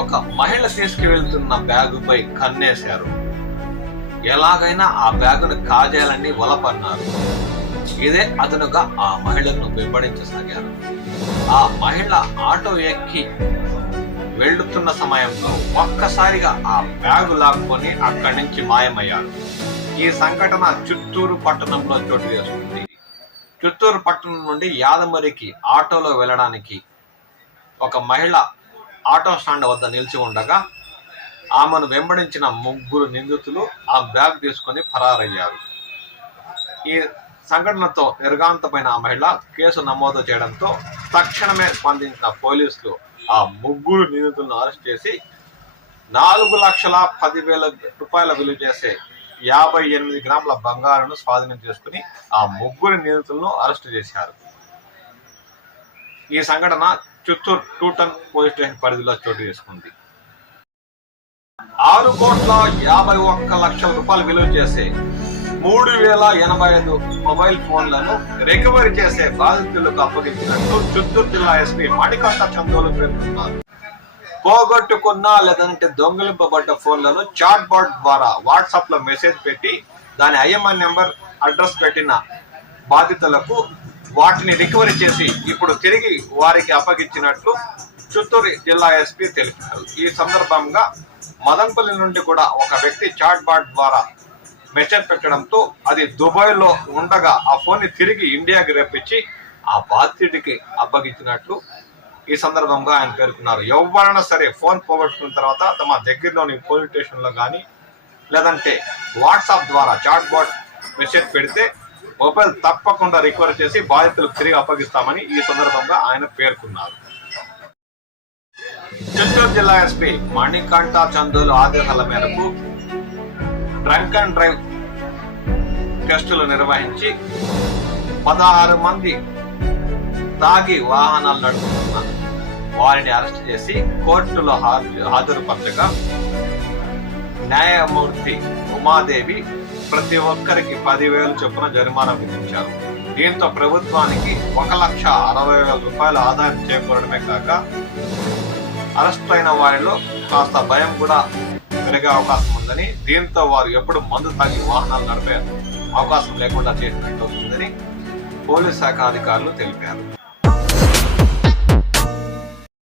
ఒక మహిళ తీసుకువెళ్తున్న బ్యాగుపై కన్నేశారు. ఎలాగైనా ఆ బ్యాగును కాజేయాలని వలపన్నారు. ఇదే అదనుగా ఆ మహిళను వెంబడించసాగారు. ఆ మహిళ ఆటో ఎక్కి వెళ్తున్న సమయంలో ఒక్కసారిగా ఆ బ్యాగు లాక్కొని అక్కడి నుంచి మాయమయ్యారు. ఈ సంఘటన చిత్తూరు పట్టణంలో చోటు చేసుకుంది. చిత్తూరు పట్టణం నుండి యాదమరికి ఆటోలో వెళ్ళడానికి ఒక మహిళ ఆటో స్టాండ్ వద్ద నిలిచి ఉండగా ఆమెను వెంబడించిన 3 నిందితులు ఆ బ్యాగ్ తీసుకొని ఫరారయ్యారు. ఈ సంఘటనతో నిర్ఘాంతమైన ఆ మహిళ కేసు నమోదు చేయడంతో తక్షణమే స్పందించిన పోలీసులు ఆ 3 నిందితులను అరెస్ట్ చేసి 4,10,000 రూపాయల విలువ చేసే 58 గ్రాముల బంగారును స్వాధీనం చేసుకుని ఆ 3 నిందితులను అరెస్టు చేశారు. ఈ సంఘటన చిత్తూరు 2 టౌన్ పోలీస్ స్టేషన్ పరిధిలో చోటు చేసుకుంది. 6,51,00,000 రూపాయలు విలువ చేసే 3,085 మొబైల్ ఫోన్లను రికవరీ చేసే బాధితులకు అప్పగించినట్టు చిత్తూరు జిల్లా ఎస్పీ మణికంఠ చందోలు పేర్కొన్నారు. పోగొట్టుకున్న లేదంటే దొంగిలింపబడ్డ ఫోన్లను చాట్ బాట్ ద్వారా వాట్సాప్ లో మెసేజ్ పెట్టి దాని ఐఎంఐ నెంబర్ అడ్రస్ పెట్టిన బాధితులకు వాటిని రికవరీ చేసి ఇప్పుడు తిరిగి వారికి అప్పగించినట్లు చిత్తూరు జిల్లా ఎస్పీ తెలిపారు. ఈ సందర్భంగా మదన్పల్లి నుండి కూడా ఒక వ్యక్తి చాట్ బాట్ ద్వారా మెసేజ్ పెట్టడంతో అది దుబాయ్ లో ఉండగా ఆ ఫోన్ ని తిరిగి ఇండియాకి రప్పించి ఆ బాధితుడికి అప్పగించినట్లు ఈ సందర్భంగా ఆయన పేర్కొన్నారు. ఎవరైనా సరే ఫోన్ పోగొట్టుకున్న తర్వాత తమ దగ్గరలోని పోలీస్ స్టేషన్ లో కానీ లేదంటే వాట్సాప్ ద్వారా చాట్ బాట్ మెసేజ్ పెడితే మొబైల్ తప్పకుండా రికవర్ చేసి బాధితులకు తిరిగి అప్పగిస్తామని ఈ సందర్భంగా ఆయన పేర్కొన్నారు. చిత్తూరు జిల్లా ఎస్పీ మణికంఠ చందోలు ఆదేశాల మేరకు డ్రంక్ అండ్ డ్రైవ్ టెస్టులు నిర్వహించి 16 మంది తాగి వాహనాలు నడుపుతున్న వారిని అరెస్ట్ చేసి కోర్టులో హాజరుపరచగా న్యాయమూర్తి ఉమాదేవి ప్రతి ఒక్కరికి 10,000 చొప్పున జరిమానా విధించారు. దీంతో ప్రభుత్వానికి 1,60,000 రూపాయల ఆదాయం చేకూరడమే కాక అరెస్ట్ అయిన వారిలో కాస్త భయం కూడా పెరిగే అవకాశం ఉందని, దీంతో వారు ఎప్పుడు మందు తాగి వాహనాలు నడిపే అవకాశం లేకుండా చేసినట్టు అవుతుందని పోలీస్ శాఖ అధికారులు తెలిపారు.